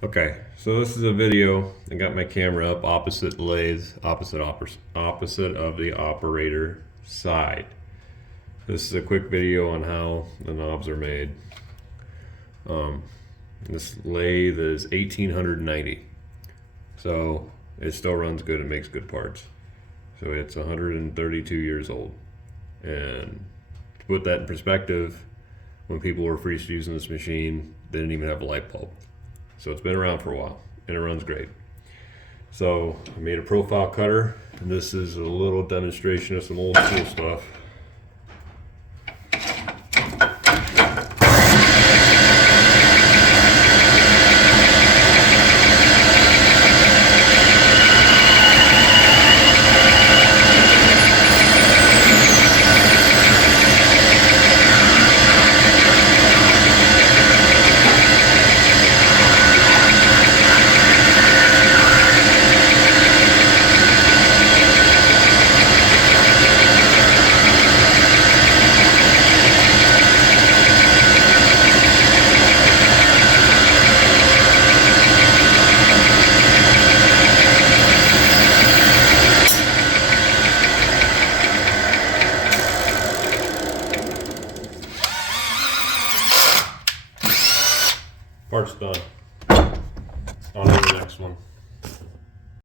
Okay, so this is a video. I got my camera up opposite the lathe, opposite of the operator side. This is a quick video on how the knobs are made. This lathe is 1890, so it still runs good and makes good parts. So it's 132 years old. And to put that in perspective, when people were first using this machine, they didn't even have a light bulb. So it's been around for a while and it runs great. So I made a profile cutter, and this is a little demonstration of some old school stuff. Part's done. On to the next one.